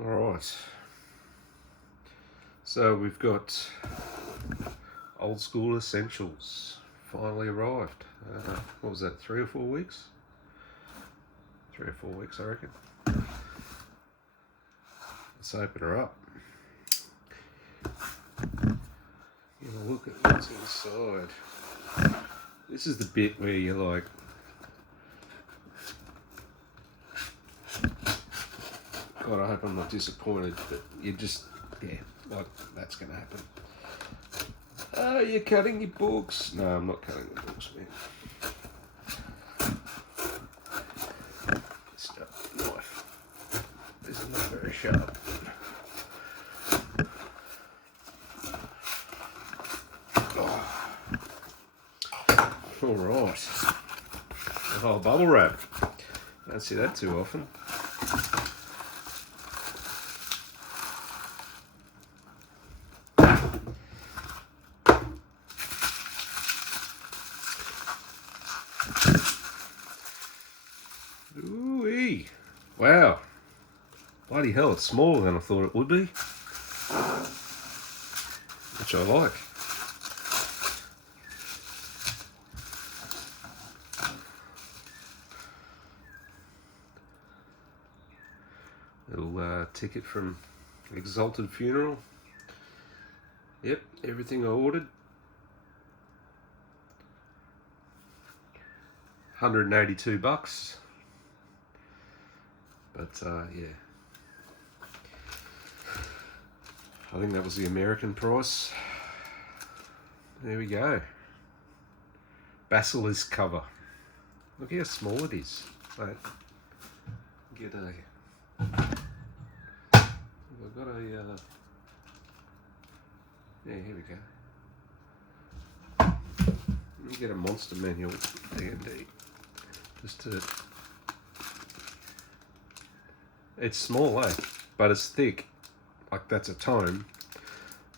Alright, so we've got Old School Essentials finally arrived. What was that, 3 or 4 weeks? 3 or 4 weeks, I reckon. Let's open her up. Give a look at what's inside. This is the bit where you're like, God, I hope I'm not disappointed, but you just, yeah, like, that's going to happen. Oh, you're cutting your books. No, I'm not cutting the books, man. This knife is not very sharp. Oh. All right. Oh, bubble wrap. Don't see that too often. Ooh-wee. Wow. Bloody hell, it's smaller than I thought it would be. Which I like. Little ticket from Exalted Funeral. Yep, everything I ordered. $182. But yeah, I think that was the American price. There we go. Basilisk cover. Look how small it is. Wait, get a. I've got a. Yeah, here we go. Let me get a monster manual D&D. Just to. It's small, eh? But it's thick. Like, that's a tome.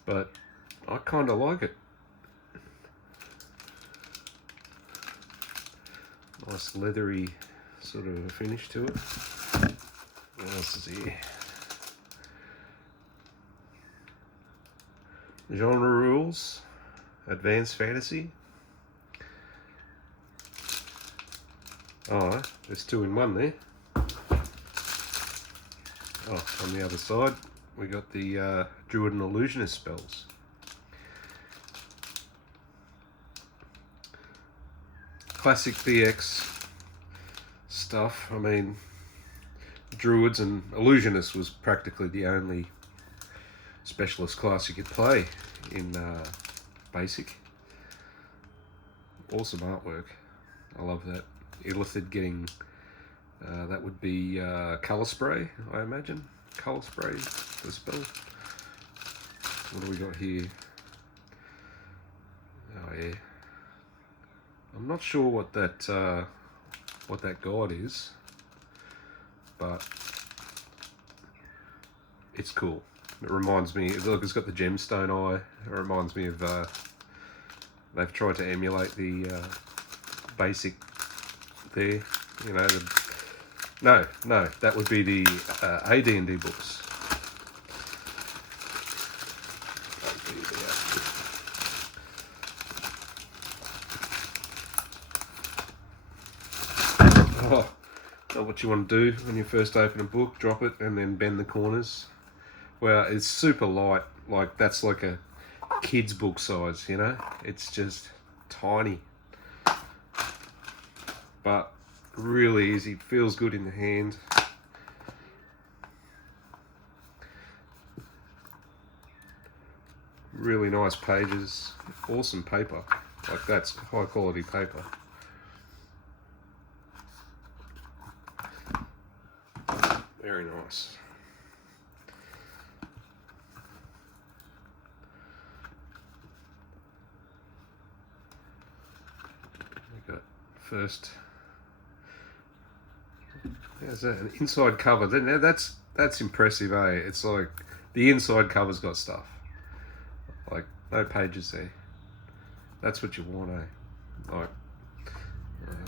But I kind of like it. Nice leathery sort of finish to it. What else is here? Genre rules. Advanced fantasy. Oh, there's 2 in 1 there. Oh, on the other side, we got the Druid and Illusionist spells. Classic BX stuff. I mean, Druids and Illusionists was practically the only specialist class you could play in Basic. Awesome artwork. I love that. Illithid getting... that would be colour spray, I imagine. Colour spray, the spell. What do we got here? Oh yeah. I'm not sure what that god is, but it's cool. It reminds me. Look, it's got the gemstone eye. It reminds me of. They've tried to emulate the Basic there. You know the. No, that would be the AD&D books. Oh, not what you want to do when you first open a book. Drop it and then bend the corners. Well, it's super light. Like, that's like a kid's book size, you know? It's just tiny. But really easy, feels good in the hand. Really nice pages, awesome paper. Like, that's high quality paper. Very nice. We got first. How's that? An inside cover. Now that's impressive, eh? It's like the inside cover's got stuff. Like, no pages there. That's what you want, eh? Like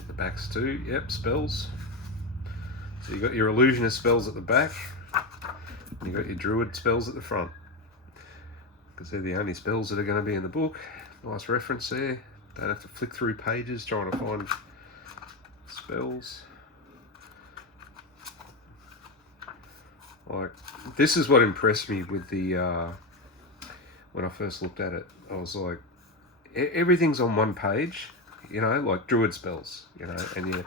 the backs too. Yep, spells. So you got your Illusionist spells at the back. You got your Druid spells at the front, because they're the only spells that are going to be in the book. Nice reference there. Don't have to flick through pages trying to find spells. Like, this is what impressed me with the when I first looked at it. I was like, everything's on one page, you know, like Druid spells, you know, and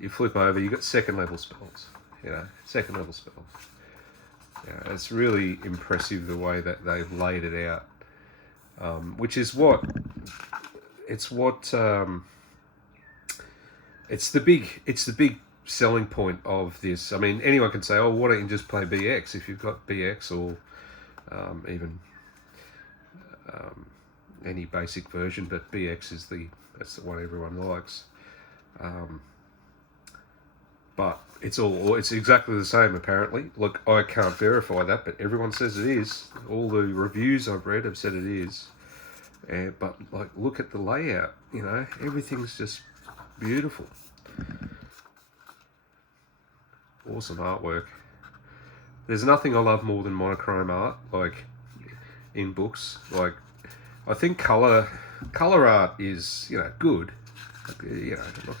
you flip over, you got second level spells, you know, second level spells. Yeah, it's really impressive the way that they've laid it out, which is what it's the big selling point of this. I mean, anyone can say, oh, why don't you just play BX if you've got BX, or even any basic version, but BX is that's the one everyone likes. But it's exactly the same apparently. Look, I can't verify that, but everyone says it is. All the reviews I've read have said it is. But like, look at the layout, you know, everything's just beautiful. Awesome artwork. There's nothing I love more than monochrome art, like in books. Like, I think color art is, you know, good. Like, you know, I'm not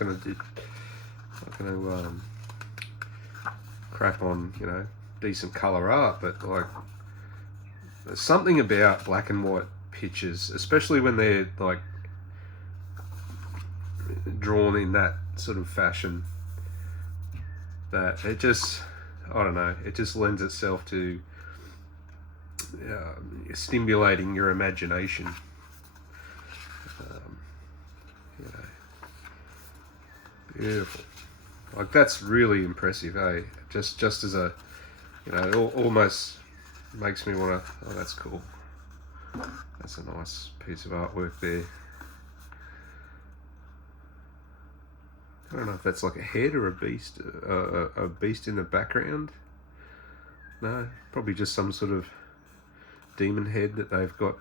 gonna crap on, you know, decent color art, but like, there's something about black and white pictures, especially when they're like drawn in that sort of fashion, that it just, I don't know, it just lends itself to stimulating your imagination. You know, beautiful. Like, that's really impressive, eh? Just as a, you know, it almost makes me want to, oh, that's cool. That's a nice piece of artwork there. I don't know if that's like a head or a beast in the background. No, probably just some sort of demon head that they've got.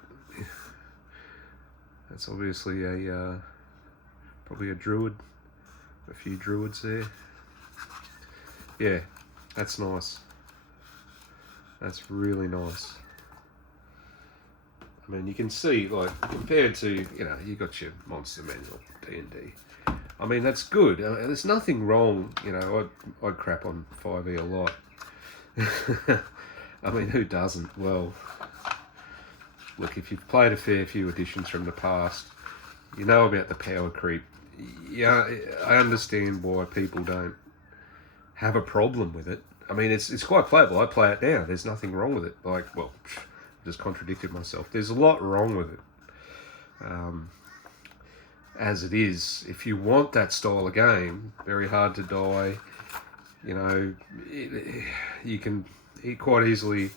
That's obviously a probably a druid. A few druids there. Yeah, that's nice. That's really nice. I mean, you can see, like, compared to, you know, you got your Monster Manual, D&D. I mean, that's good. There's nothing wrong, you know, I'd crap on 5e a lot. I mean, who doesn't? Well, look, if you've played a fair few editions from the past, you know about the power creep. Yeah, I understand why people don't have a problem with it. I mean, it's quite playable. I play it now. There's nothing wrong with it. Like, well, I just contradicted myself. There's a lot wrong with it. As it is, if you want that style of game, very hard to die. You know, you can quite easily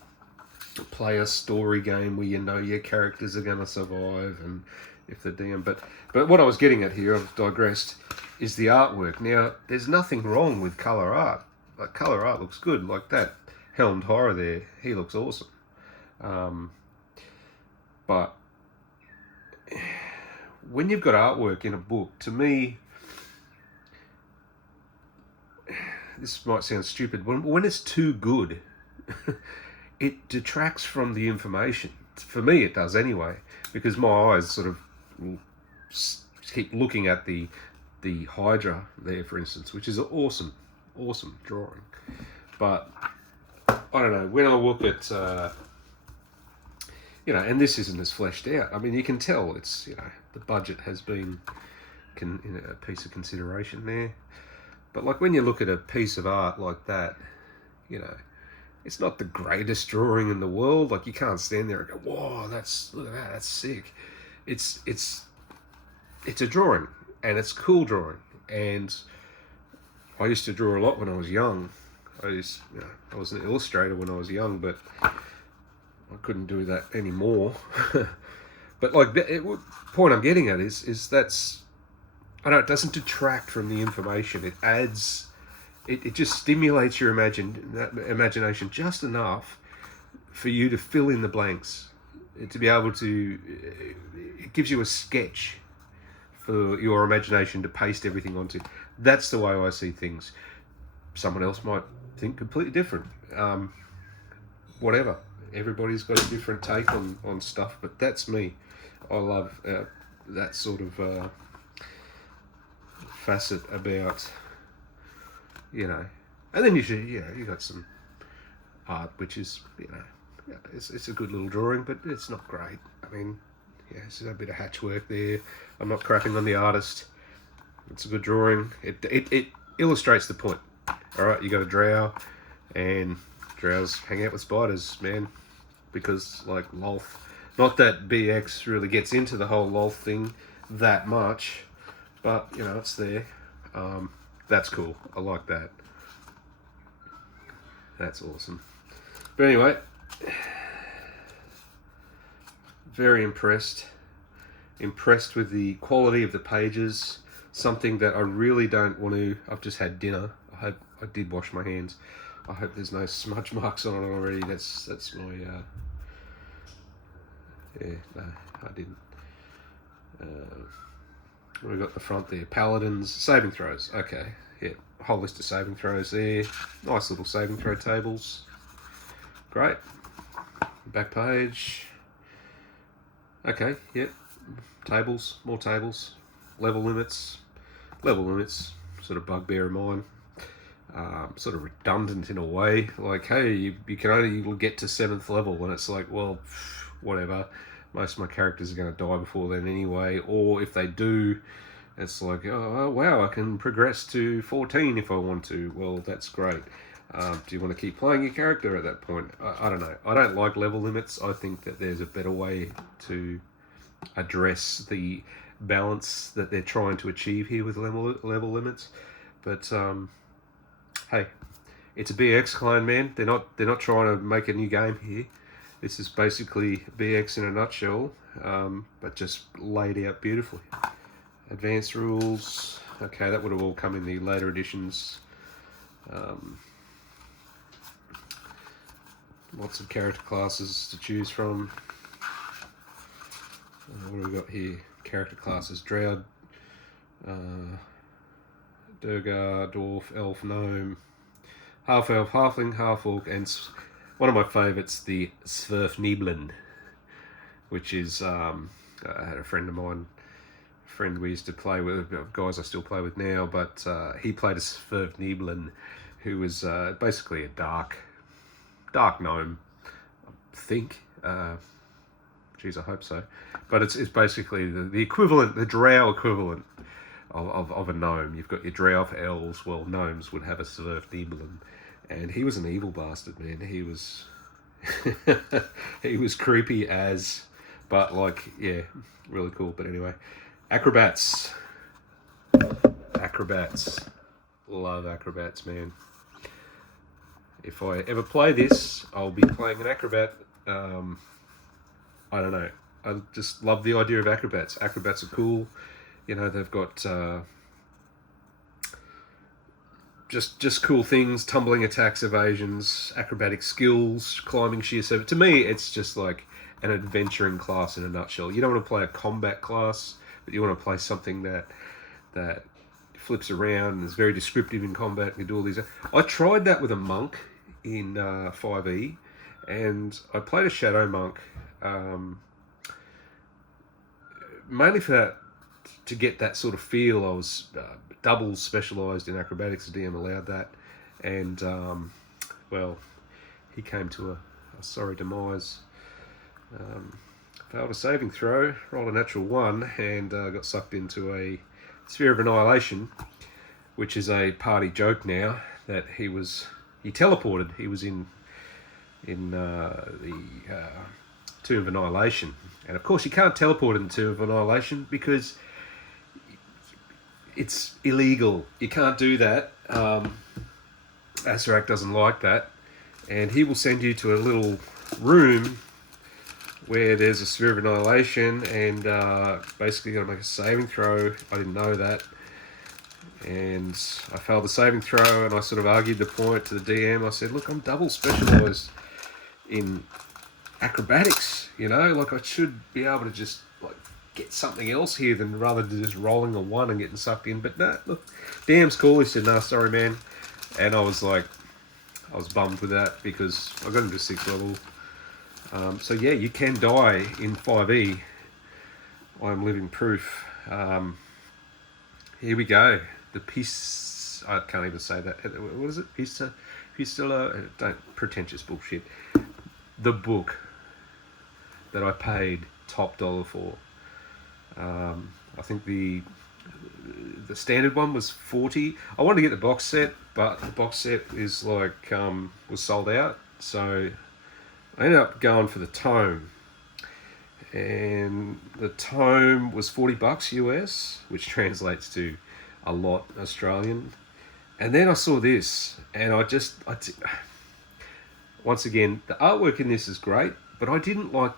play a story game where you know your characters are going to survive, and if the DM. But what I was getting at here, I've digressed, is the artwork. Now, there's nothing wrong with colour art. Like, colour art looks good. Like that Helmed Horror there, he looks awesome. But when you've got artwork in a book, to me, this might sound stupid, when it's too good, it detracts from the information. For me, it does anyway, because my eyes sort of keep looking at the Hydra there, for instance, which is an awesome drawing. But I don't know, when I look at you know, and this isn't as fleshed out. I mean, you can tell it's, you know, the budget has been a piece of consideration there. But like, when you look at a piece of art like that, you know, it's not the greatest drawing in the world. Like, you can't stand there and go, whoa, look at that, that's sick. It's a drawing, and it's a cool drawing. And I used to draw a lot when I was young. I was an illustrator when I was young, but I couldn't do that anymore. But like, point I'm getting at is that's, I know it doesn't detract from the information. It adds, it just stimulates your imagination just enough for you to fill in the blanks, to be able to, it gives you a sketch for your imagination to paste everything onto. That's the way I see things. Someone else might think completely different. whatever. Everybody's got a different take on stuff, but that's me. I love that sort of facet about, you know. And then you got some art, which is, it's a good little drawing, but it's not great. I mean, there's a bit of hatchwork there. I'm not crapping on the artist. It's a good drawing. It illustrates the point. All right, you got a drow, and drows hang out with spiders, man, because like lolth. Not that BX really gets into the whole lolth thing that much, but it's there. That's cool. I like that. That's awesome. But anyway, very impressed. Impressed with the quality of the pages. Something that I really don't want to. I've just had dinner. I did wash my hands. I hope there's no smudge marks on it already. That's my. No, I didn't. What have we got at the front there? Paladins, saving throws. Okay, yeah, a whole list of saving throws there. Nice little saving throw tables. Great. Back page. Okay, yep. Tables, more tables. Level limits. Level limits, sort of bugbear of mine. Sort of redundant in a way. Like, hey, you can only get to 7th level, and it's like, well, whatever. Most of my characters are going to die before then anyway, or if they do, it's like, oh wow, I can progress to 14 if I want to. Well, that's great. Do you want to keep playing your character at that point? I don't know. I don't like level limits. I think that there's a better way to address the balance that they're trying to achieve here with level limits. But hey, it's a BX clone, man. They're not trying to make a new game here. This is basically BX in a nutshell, but just laid out beautifully. Advanced rules. Okay, that would have all come in the later editions. Lots of character classes to choose from. What have we got here? Character classes. Drow, Durgar, Dwarf, Elf, Gnome, Half-Elf, Halfling, Half-Orc, and one of my favourites, the Sverfnibelin, which is, I had a friend of mine, we used to play with, guys I still play with now, but he played a Sverfnibelin, who was basically a dark gnome, I think. Geez, I hope so. But it's basically the equivalent, the drow equivalent of a gnome. You've got your drow for elves. Well, gnomes would have a Sverfnibelin. And he was an evil bastard, man. He was he was creepy as, but like, yeah, really cool. But anyway, acrobats. Love acrobats, man. If I ever play this, I'll be playing an acrobat. I don't know. I just love the idea of acrobats. Acrobats are cool. They've got just cool things, tumbling attacks, evasions, acrobatic skills, climbing sheer surface. To me, it's just like an adventuring class in a nutshell. You don't want to play a combat class, but you want to play something that flips around and is very descriptive in combat and can do all these. I tried that with a monk in 5e, and I played a shadow monk, mainly for that, to get that sort of feel. I was double specialised in acrobatics. The DM allowed that, and well, he came to a sorry demise. Failed a saving throw, rolled a natural 1, and got sucked into a sphere of annihilation, which is a party joke now. That he teleported. He was in the Tomb of Annihilation, and of course you can't teleport in the Tomb of Annihilation because it's illegal. You can't do that. Asarak doesn't like that, and he will send you to a little room where there's a sphere of annihilation, and basically got to make a saving throw. I didn't know that, and I failed the saving throw, and I sort of argued the point to the DM. I said, look, I'm double specialised in acrobatics, like I should be able to just like get something else here than rather than just rolling a 1 and getting sucked in. But no, look, DM's cool. He said, no, sorry, man. And I was like, I was bummed with that because I got into 6th level. So yeah, you can die in 5e. I'm living proof. Here we go. The piece. I can't even say that. What is it? Pistola. Don't pretentious bullshit. The book that I paid top dollar for. I think the standard one was 40. I wanted to get the box set, but the box set is like was sold out. So I ended up going for the Tome. And the Tome was $40 US, which translates to a lot Australian. And then I saw this, and once again, the artwork in this is great, but I didn't like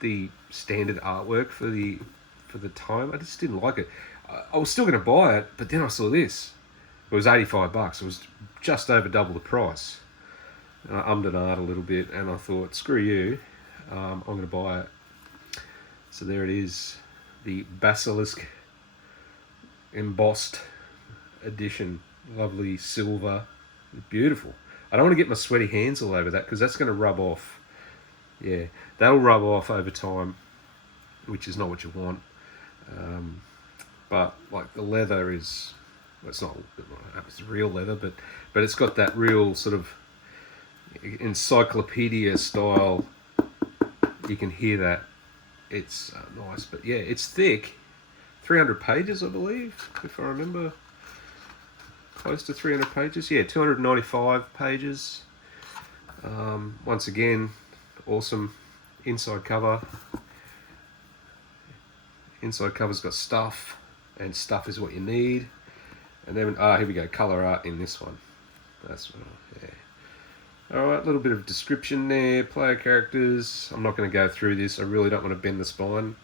the standard artwork for the Tome. I just didn't like it. I was still going to buy it, but then I saw this. It was $85. It was just over double the price. And I ummed and ahed a little bit, and I thought, screw you, I'm going to buy it. So there it is, the Basilisk embossed edition. Lovely silver, beautiful. I don't want to get my sweaty hands all over that because that's going to rub off. Yeah, that'll rub off over time, which is not what you want. But like the leather is, well, it's real leather, but it's got that real sort of encyclopedia style. You can hear that. It's nice, but yeah, it's thick. 300 pages, I believe, if I remember. Close to 300 pages. Yeah, 295 pages. Once again, awesome inside cover. Inside cover's got stuff, and stuff is what you need. And then, here we go, colour art in this one. That's what, yeah. Alright, a little bit of description there, player characters. I'm not going to go through this, I really don't want to bend the spine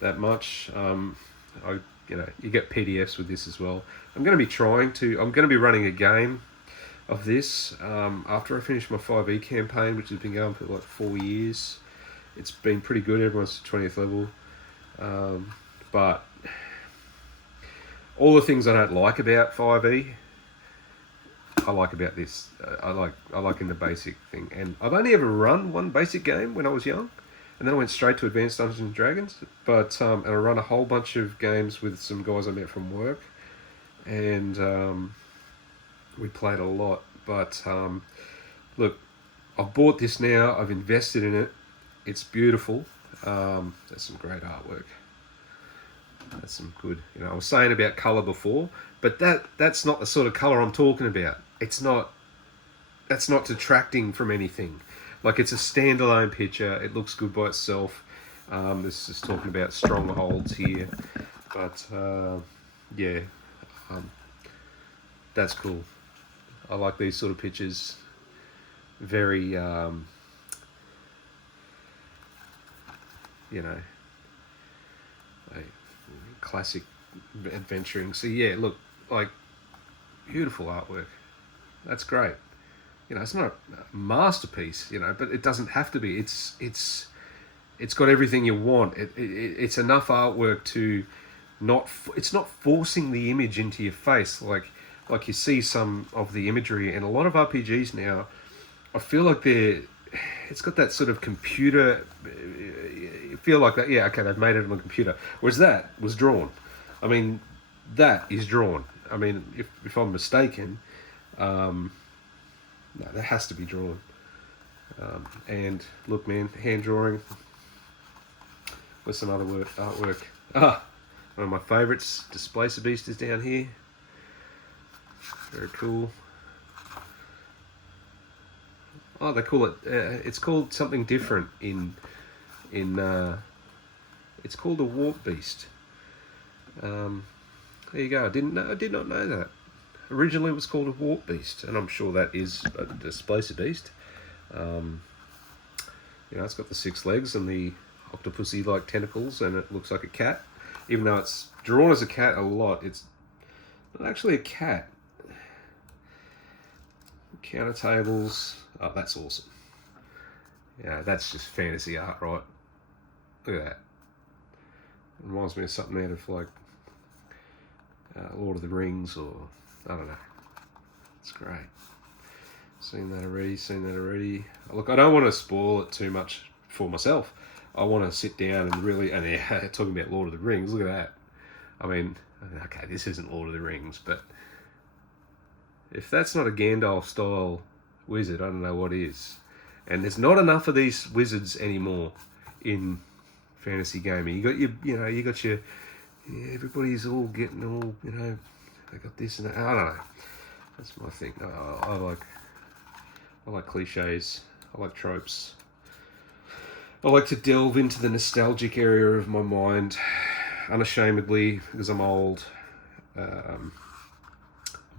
that much. You get PDFs with this as well. I'm going to be running a game of this after I finish my 5e campaign, which has been going for like 4 years. It's been pretty good, everyone's 20th level. But all the things I don't like about 5e, I like about this. I like in the basic thing. And I've only ever run one basic game when I was young, and then I went straight to Advanced Dungeons and Dragons. But and I run a whole bunch of games with some guys I met from work, and we played a lot. But look, I've bought this now. I've invested in it. It's beautiful. There's some great artwork. That's some good. I was saying about colour before, but that's not the sort of colour I'm talking about. That's not detracting from anything. Like, it's a standalone picture. It looks good by itself. This is talking about strongholds here, but yeah, that's cool. I like these sort of pictures. Very classic adventuring. So yeah, look, like, beautiful artwork. That's great. It's not a masterpiece, but it doesn't have to be. It's got everything you want. It's enough artwork to it's not forcing the image into your face like you see some of the imagery in a lot of RPGs now. I feel like it's got that sort of computer. You feel like that. Yeah, okay, they've made it on a computer. Whereas that was drawn. I mean, that is drawn. I mean, if I'm mistaken, no, that has to be drawn. And look, man, hand drawing. What's some other artwork? One of my favourites, Displacer Beast, is down here. Very cool. Oh, they call it. It's called something different in. It's called a Warp Beast. There you go. I did not know that. Originally, it was called a Warp Beast, and I'm sure that is a Displacer Beast. It's got the 6 legs and the octopusy-like tentacles, and it looks like a cat. Even though it's drawn as a cat a lot, it's not actually a cat. Counter tables. Oh, that's awesome. Yeah, that's just fantasy art, right? Look at that. It reminds me of something out of like Lord of the Rings, or I don't know. It's great. Seen that already. Look, I don't want to spoil it too much for myself. I want to sit down and really, and yeah, talking about Lord of the Rings, look at that. I mean, okay, this isn't Lord of the Rings, but if that's not a Gandalf-style wizard, I don't know what is. And there's not enough of these wizards anymore in fantasy gaming. You got your, everybody's all getting all, they got this and that. I don't know. That's my thing. I like cliches. I like tropes. I like to delve into the nostalgic area of my mind, unashamedly, because I'm old. I'm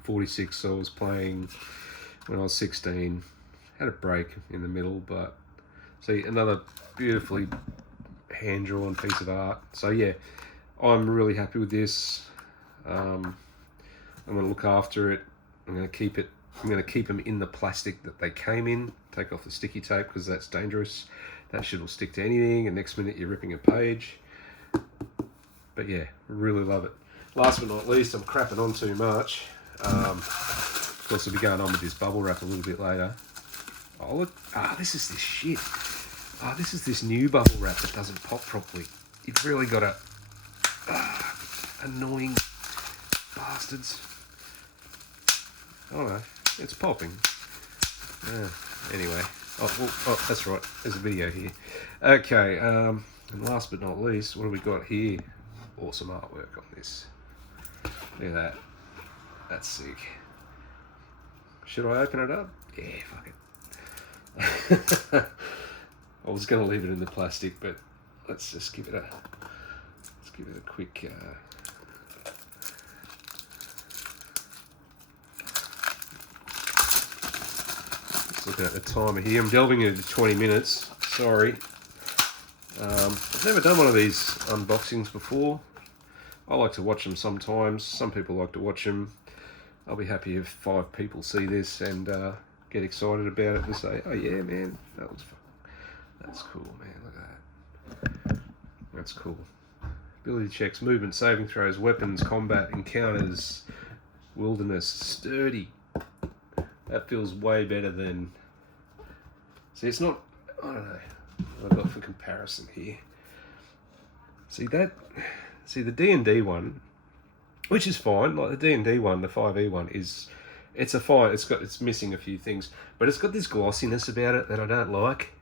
46, so I was playing when I was 16. Had a break in the middle, but see, another beautifully hand-drawn piece of art. So yeah, I'm really happy with this. I'm going to look after it. I'm going to keep it. I'm going to keep them in the plastic that they came in. Take off the sticky tape because that's dangerous. That shit will stick to anything, and next minute you're ripping a page. But yeah, really love it. Last but not least, I'm crapping on too much. Of course, I'll be going on with this bubble wrap a little bit later. Oh look! This is this shit. This is this new bubble wrap that doesn't pop properly. You've really got to annoying bastards. Oh no, it's popping. Anyway, that's right. There's a video here. Okay, and last but not least, what have we got here? Awesome artwork on this. Look at that. That's sick. Should I open it up? Yeah, fuck it. I was going to leave it in the plastic, but let's just give it a quick. Looking at the timer here. I'm delving into 20 minutes. Sorry. I've never done one of these unboxings before. I like to watch them sometimes. Some people like to watch them. I'll be happy if 5 people see this and get excited about it and say, oh yeah, man, that's cool, man. Look at that. That's cool. Ability checks, movement, saving throws, weapons, combat, encounters, wilderness, sturdy. That feels way better than... See, it's not... I don't know what I've got for comparison here. See, the D&D one, which is fine. Like the D&D one, the 5e one, it's fine. It's missing a few things. But it's got this glossiness about it that I don't like.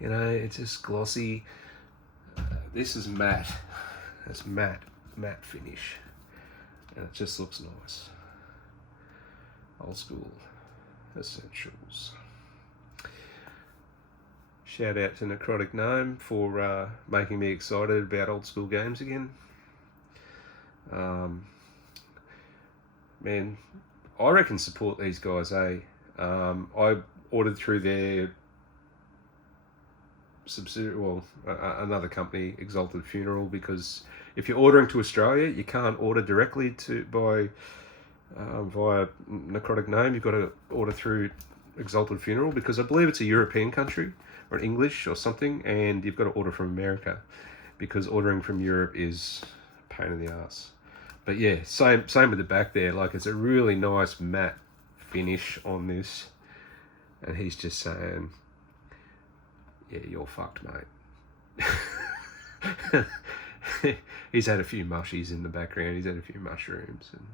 It's just glossy. This is matte. It's matte finish. And it just looks nice. Old school essentials. Shout out to Nectrotic Gnome for making me excited about old school games again. Man, I reckon support these guys, eh? I ordered through their subsidiary, another company, Exalted Funeral, because if you're ordering to Australia, you can't order directly via Necrotic Gnome. You've got to order through Exalted Funeral because I believe it's a European country or English or something, and you've got to order from America because ordering from Europe is a pain in the ass. But yeah, same with the back there. Like, it's a really nice matte finish on this, and he's just saying, yeah, you're fucked, mate. He's had a few mushies in the background. He's had a few mushrooms, and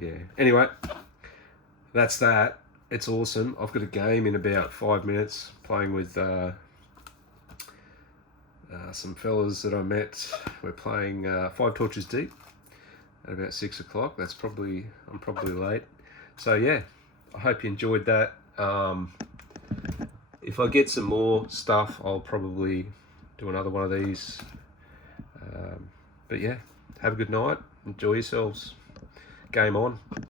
yeah. Anyway, that's that. It's awesome. I've got a game in about 5 minutes playing with some fellas that I met. We're playing 5 Torches Deep at about 6 o'clock. I'm probably late. So yeah, I hope you enjoyed that. If I get some more stuff, I'll probably do another one of these. But yeah, have a good night. Enjoy yourselves. Game on.